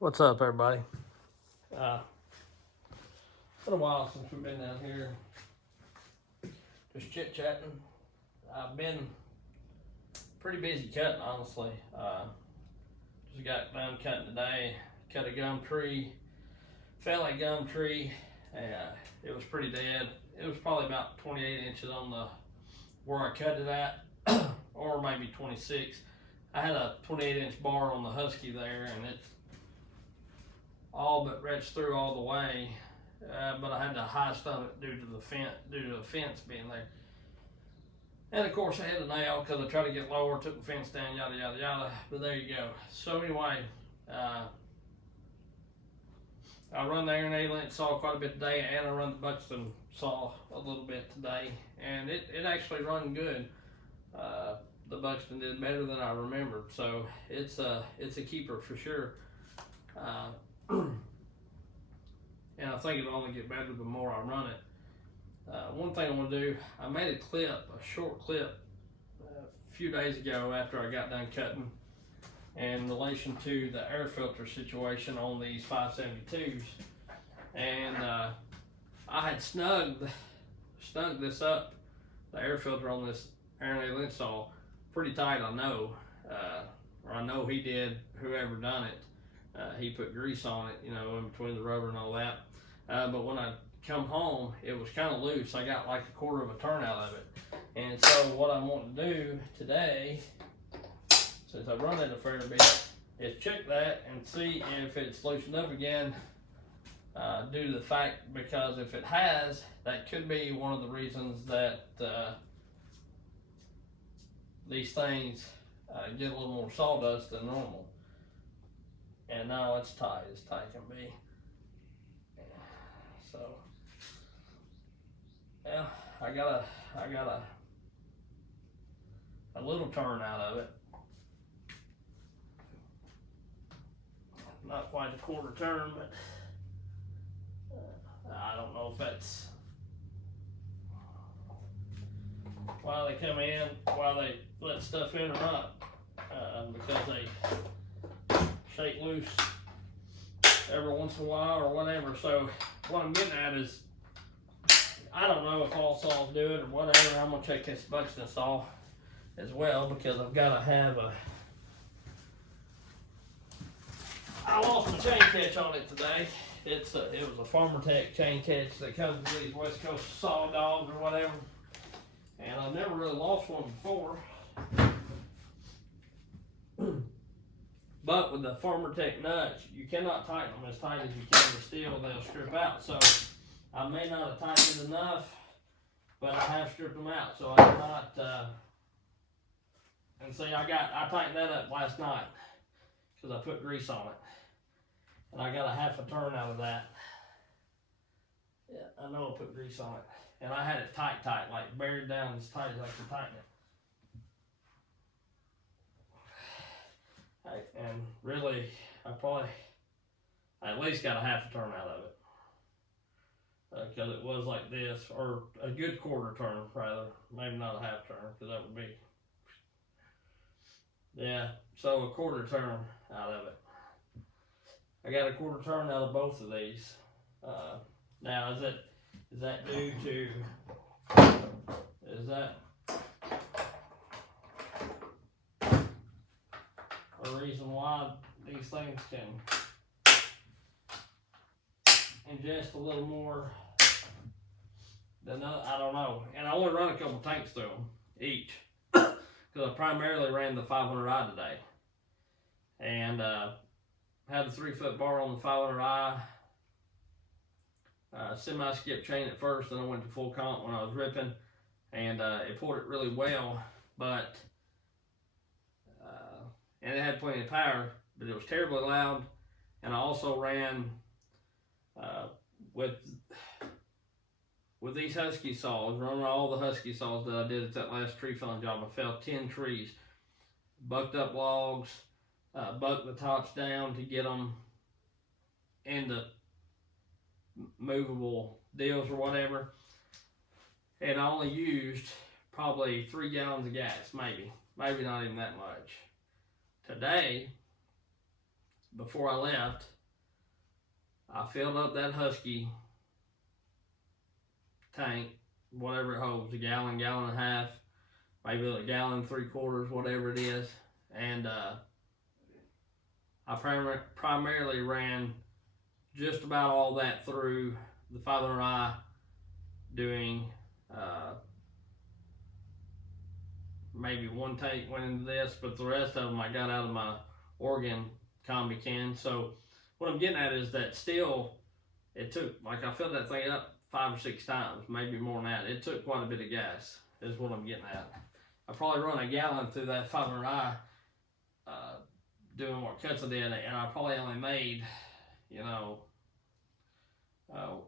What's up, everybody? It's been a while since we've been down here just chit chatting. I've been pretty busy cutting, honestly. Just got done cutting today. Cut a gum tree, fell a gum tree. It was pretty dead. It was probably about 28 inches on the where I cut it at, or maybe 26. I had a 28-inch bar on the Husky there, and it's all but reached through all the way. But I had to high stomach due to the fence being there. And of course I had a nail because I tried to get lower, took the fence down, yada yada yada. But there you go. So anyway, I run the Iron A-Lint saw quite a bit today, and I run the Buxton saw a little bit today, and it actually run good. The Buxton did better than I remembered, so it's a keeper for sure. And I think it'll only get better the more I run it. One thing I want to do, I made a short clip, a few days ago after I got done cutting in relation to the air filter situation on these 572s. And I had snugged this up, the air filter on this Iron A-Lint saw, pretty tight, I know. Or I know he did, whoever done it. He put grease on it, in between the rubber and all that. But when I come home, it was kind of loose. I got like a quarter of a turn out of it. And so what I want to do today, since I run it a fair bit, is check that and see if it's loosened up again due to the fact, because if it has, that could be one of the reasons that these things get a little more sawdust than normal. And now it's tight as tight can be. So, yeah, I got a little turn out of it. Not quite a quarter turn, but I don't know if that's why they come in, why they let stuff in or not, because they shake loose every once in a while or whatever. So what I'm getting at is, I don't know if all saws do it or whatever. I'm gonna check this Buxton saw as well, because I've got to have I lost my chain catch on it today. It was a Farmer Tech chain catch that comes with these West Coast saw dogs or whatever, and I've never really lost one before. But with the Farmer Tech nuts, you cannot tighten them as tight as you can with steel. They'll strip out. So I may not have tightened it enough, but I have stripped them out. So I'm not. And see, I tightened that up last night because I put grease on it, and I got a half a turn out of that. Yeah, I know I put grease on it, and I had it tight, like buried down as tight as I could tighten it. And really, I at least got a half a turn out of it, because it was like this, or a good quarter turn rather, maybe not a half turn, because that would be, yeah, so a quarter turn out of it. I got a quarter turn out of both of these. Now is that due to, is that a reason why these things can ingest a little more than I don't know. And I only run a couple tanks through them each, because I primarily ran the 500i today, and had a 3-foot bar on the 500i, semi-skip chain at first, then I went to full comp when I was ripping, and it pulled it really well, but and it had plenty of power, but it was terribly loud. And I also ran with these Husky saws, running all the Husky saws that I did at that last tree felling job. I felled 10 trees, bucked up logs, bucked the tops down to get them into movable deals or whatever. And I only used probably 3 gallons of gas, maybe not even that much. Today, before I left, I filled up that Husky tank, whatever it holds, a gallon, gallon and a half, maybe a gallon, 3/4, whatever it is. And I primarily ran just about all that through the 500i, doing maybe one tank went into this, but the rest of them I got out of my Oregon combi can. So what I'm getting at is that still, it took, like, I filled that thing up 5 or 6 times, maybe more than that. It took quite a bit of gas, is what I'm getting at. I probably run a gallon through that 500i, doing what Cutsa did, and I probably only made, you know,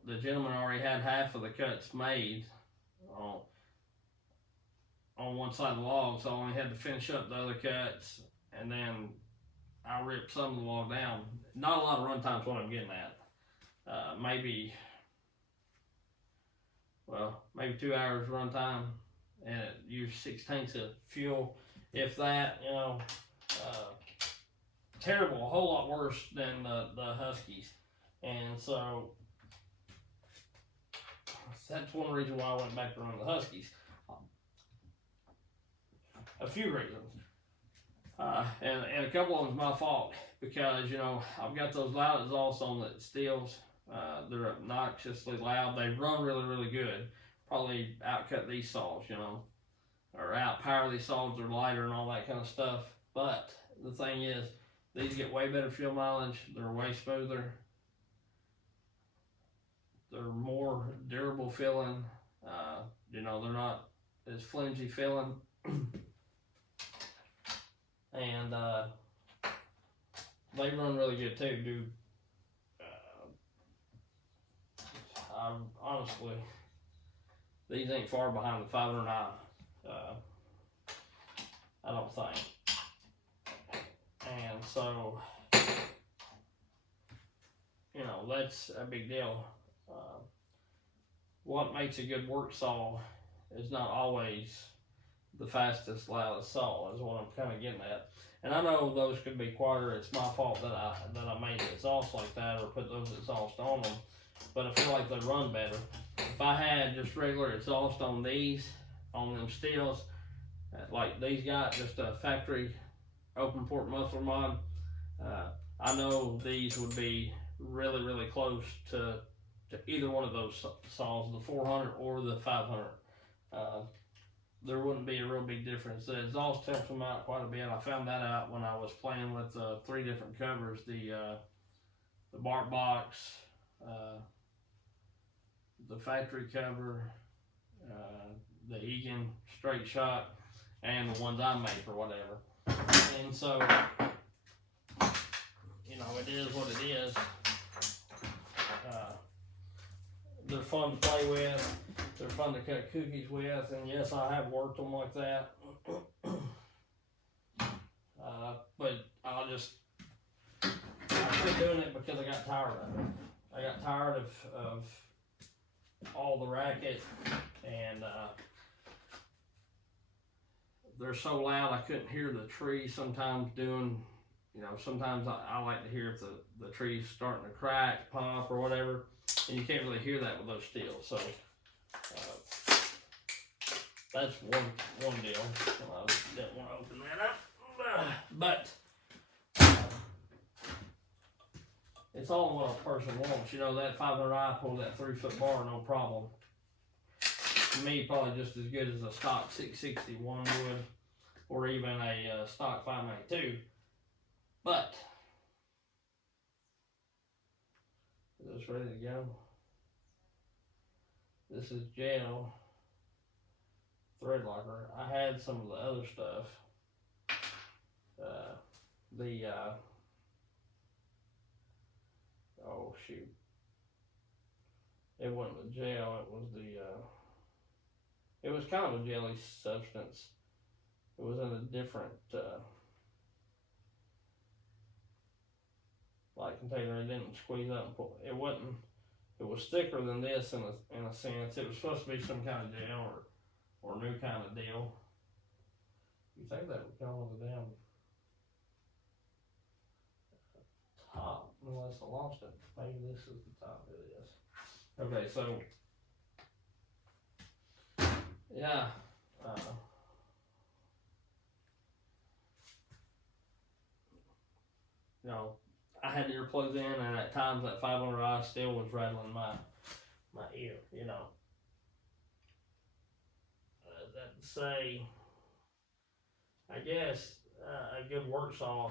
the gentleman already had half of the cuts made on one side of the log, so I only had to finish up the other cuts, and then I ripped some of the log down. Not a lot of run time's what I'm getting at. Maybe 2 hours run time, and it used 6 tanks of fuel, if that. You know, terrible, a whole lot worse than the Huskies, and so that's one reason why I went back to run the Huskies. A few reasons, and a couple of them's my fault, because, you know, I've got those loud exhausts on the steels. They're obnoxiously loud. They run really, really good. Probably outcut these saws, you know, or outpower these saws. They're lighter and all that kind of stuff. But the thing is, these get way better fuel mileage. They're way smoother. They're more durable feeling. You know, they're not as flimsy feeling. And they run really good too. Honestly, these ain't far behind the 509. I don't think. And so, you know, that's a big deal. What makes a good work saw is not always the fastest, loudest saw, is what I'm kind of getting at. And I know those could be quieter. It's my fault that I made the exhaust like that, or put those exhausts on them. But I feel like they run better. If I had just regular exhaust on these, on them steels, like these got just a factory open port muffler mod, I know these would be really, really close to either one of those saws, the 400 or the 500. There wouldn't be a real big difference. The exhaust helps them out quite a bit. I found that out when I was playing with 3 different covers: the Bark Box, the factory cover, the Egan straight shot, and the ones I make or whatever. And so, you know, it is what it is. They're fun to play with. They're fun to cut cookies with, and yes, I have worked them like that. But I quit doing it because I got tired of it. I got tired of all the racket, and they're so loud I couldn't hear the tree sometimes doing, you know, sometimes I like to hear if the tree's starting to crack, pop, or whatever, and you can't really hear that with those steels. So that's one deal. I didn't want to open that up, but it's all in what a person wants. You know, that 500i pulled that 3-foot bar, no problem. To me, probably just as good as a stock 661 would, or even a stock 592. But is this ready to go? This is gel thread locker. I had some of the other stuff. Oh shoot. It wasn't the gel, it was it was kind of a jelly substance. It was in a different like container. It didn't squeeze up and pull. It wasn't. It was thicker than this in a sense. It was supposed to be some kind of gel or new kind of deal. You think that would come with a damn top, unless I lost it. Maybe this is the top. It is. Okay, so yeah, you know, I had earplugs in, and at times that 500i still was rattling my ear. You know, that to say, I guess a good work saw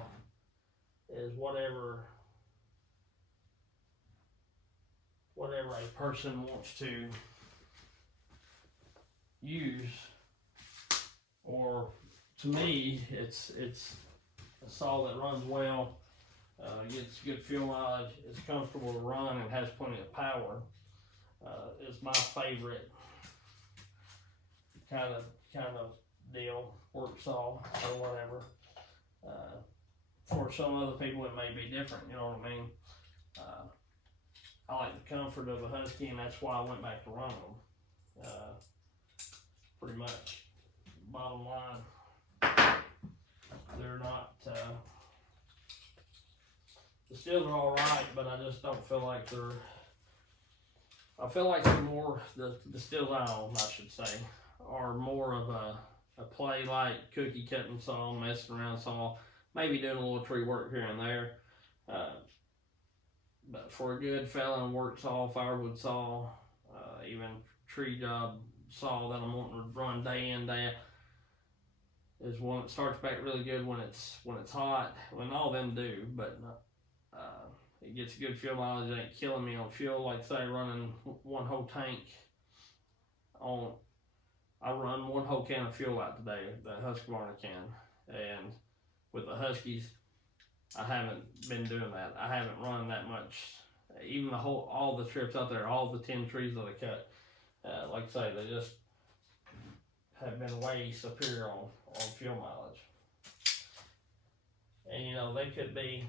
is whatever a person wants to use, or to me, it's a saw that runs well, gets good fuel mileage, is comfortable to run, and has plenty of power. Is my favorite kind of deal, work saw or whatever. For some other people, it may be different. You know what I mean? I like the comfort of a Husky, and that's why I went back to run them. Pretty much, bottom line, they're not. The steels are all right, but I just don't feel like they're. I feel like they're more the steels I own, I should say, are more of a play like cookie cutting saw, messing around saw, maybe doing a little tree work here and there. But for a good felon work saw, firewood saw, even tree job saw that I'm wanting to run day in, day out, is one that starts back really good when it's hot. When all of them do, but it gets good fuel mileage. It ain't killing me on fuel. Like say running one whole tank on. I run one whole can of fuel out today, the Husqvarna can, and with the Huskies, I haven't been doing that. I haven't run that much. Even all the trips out there, all the 10 trees that I cut, like I say, they just have been way superior on fuel mileage. And you know, they could be,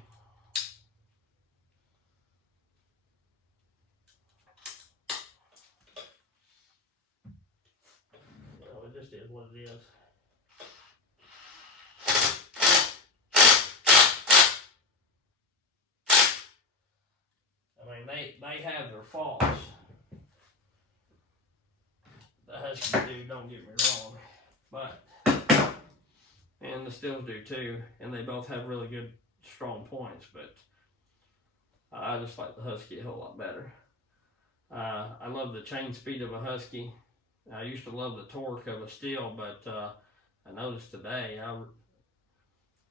you know, it just is what it is. I mean, they have their faults. The Huskies do, don't get me wrong, but, and the Steels do too, and they both have really good, strong points, but I just like the Husky a whole lot better. I love the chain speed of a Husky. I used to love the torque of a Steel, but I noticed today,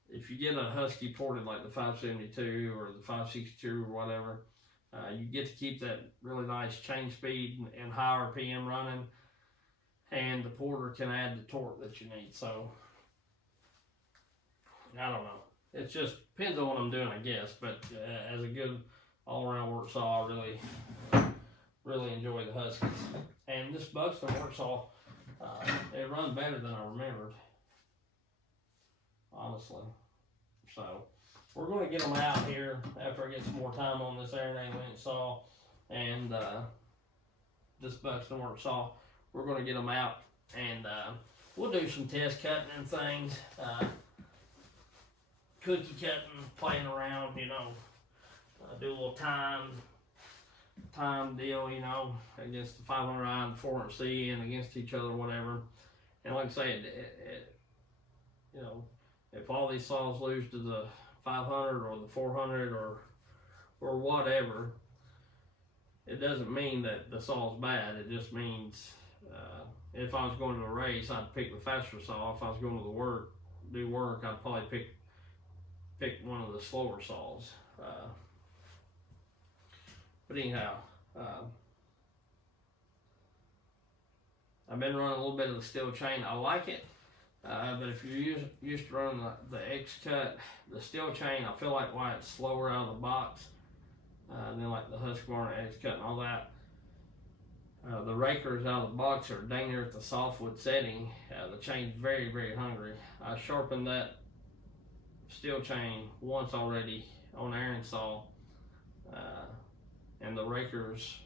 if you get a Husky ported like the 572 or the 562 or whatever, you get to keep that really nice chain speed and high RPM running, and the porter can add the torque that you need. So I don't know. It just depends on what I'm doing, I guess. But as a good all-around work saw, I really enjoy the Huskies. And this Buxton work saw, it runs better than I remembered, honestly. So we're going to get them out here after I get some more time on this Aranay lint saw and this Buxton work saw. We're going to get them out, and we'll do some test cutting and things, cookie cutting, playing around, you know, do a little time deal, you know, against the 500i and the 400C and against each other, whatever. And like I say, you know, if all these saws lose to the 500 or the 400 or whatever, it doesn't mean that the saw's bad. It just means if I was going to a race, I'd pick the faster saw. If I was going to do work, I'd probably pick one of the slower saws. But anyhow, I've been running a little bit of the steel chain. I like it, but if you're used to running the X-Cut, the steel chain, I feel like why it's slower out of the box than like the Husqvarna X-Cut and all that. The rakers out of the box are dang near at the softwood setting. The chain's very, very hungry. I sharpened that steel chain once already on Aaron's saw, and the rakers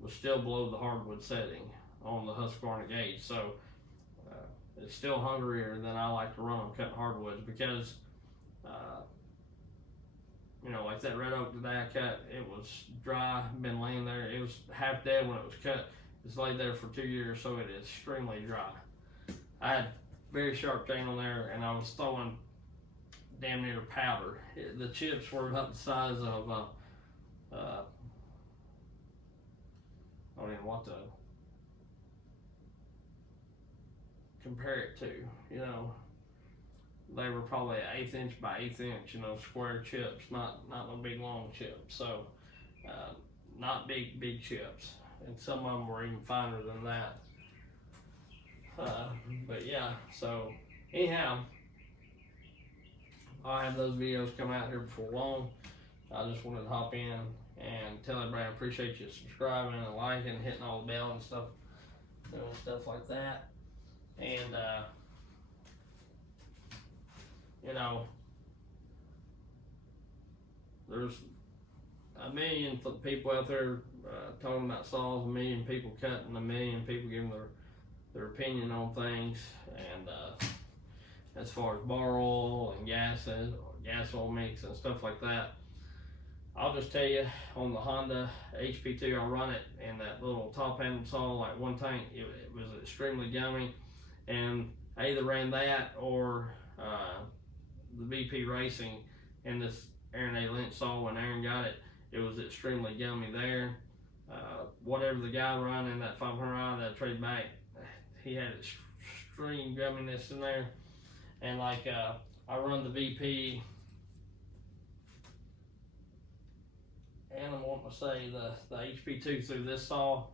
was still below the hardwood setting on the Husqvarna gauge. So it's still hungrier than I like to run them cutting hardwoods, because You know, like that red oak today I cut, it was dry, been laying there. It was half dead when it was cut. It's laid there for 2 years, so it is extremely dry. I had very sharp chain on there, and I was throwing damn near powder. The chips were about the size of, I don't even want to compare it to, you know. They were probably an 1/8 inch by 1/8 inch, you know, square chips, not no big long chips. So, not big chips, and some of them were even finer than that. But yeah, so anyhow, I'll have those videos come out here before long. I just wanted to hop in and tell everybody I appreciate you subscribing and liking and hitting all the bell and stuff, doing stuff like that. And you know, there's a million people out there talking about saws, a million people cutting, a million people giving their opinion on things, and as far as bar oil and gas oil mix and stuff like that. I'll just tell you, on the Honda HP2, I run it in that little top handle saw, like one tank. It was extremely gummy, and I either ran that or the VP Racing and this Aaron A. Lynch saw. When Aaron got it, it was extremely gummy there. Whatever the guy running that 500i that I traded back, he had extreme gumminess in there. And like I run the VP, and I'm wanting to say the HP2 through this saw,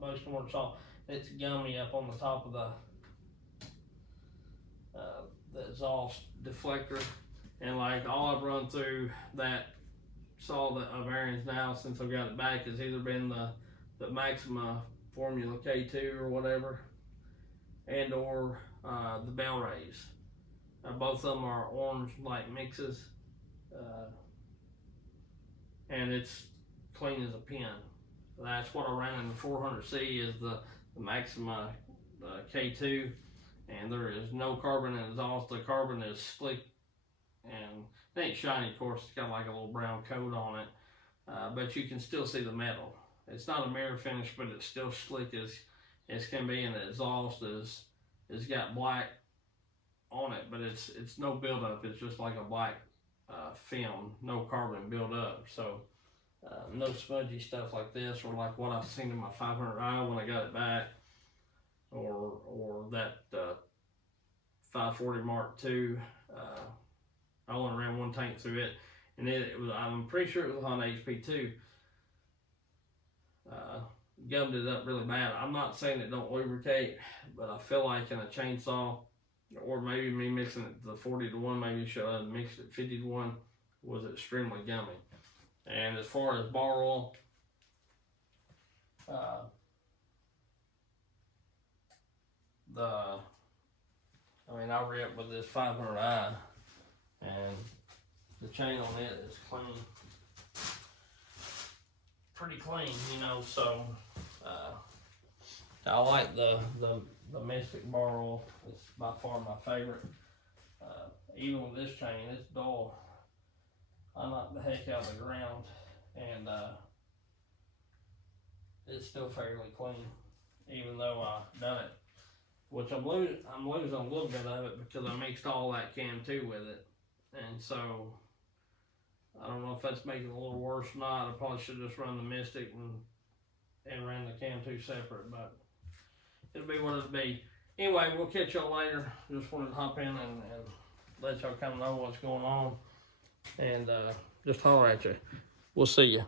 most normal saw. It's gummy up on the top of the exhaust deflector, and like all I've run through that saw of Aaron's now since I've got it back has either been the Maxima Formula K2 or whatever, and or the Bell Rays. Both of them are orange light mixes, and it's clean as a pin. That's what I ran in the 400C, is the Maxima K2, and there is no carbon in exhaust. The carbon is slick, and it ain't shiny, of course. It's got like a little brown coat on it, but you can still see the metal. It's not a mirror finish, but it's still slick as can be, and the exhaust is got black on it, but it's no buildup. It's just like a black film, no carbon buildup. So no smudgy stuff like this, or like what I've seen in my 500i when I got it back, or that 540 Mark II. I only ran one tank through it, and it was, I'm pretty sure it was on HP2. Gummed it up really bad. I'm not saying it don't lubricate, but I feel like in a chainsaw, or maybe me mixing it the 40-to-1, maybe you should have mixed it 50-to-1, was extremely gummy. And as far as bar oil, I ripped with this 500i, and the chain on it is clean, pretty clean, you know. So I like the Mystic bar oil. It's by far my favorite. Even with this chain, it's dull. I knocked the heck out of the ground, and it's still fairly clean, even though I done it. Which I'm losing a little bit of it because I mixed all that Cam 2 with it, and so I don't know if that's making it a little worse or not. I probably should just run the Mystic and ran the Cam 2 separate, but it'll be what it'll be. Anyway, we'll catch y'all later. Just wanted to hop in and let y'all kind of know what's going on, and just holler at you. We'll see you.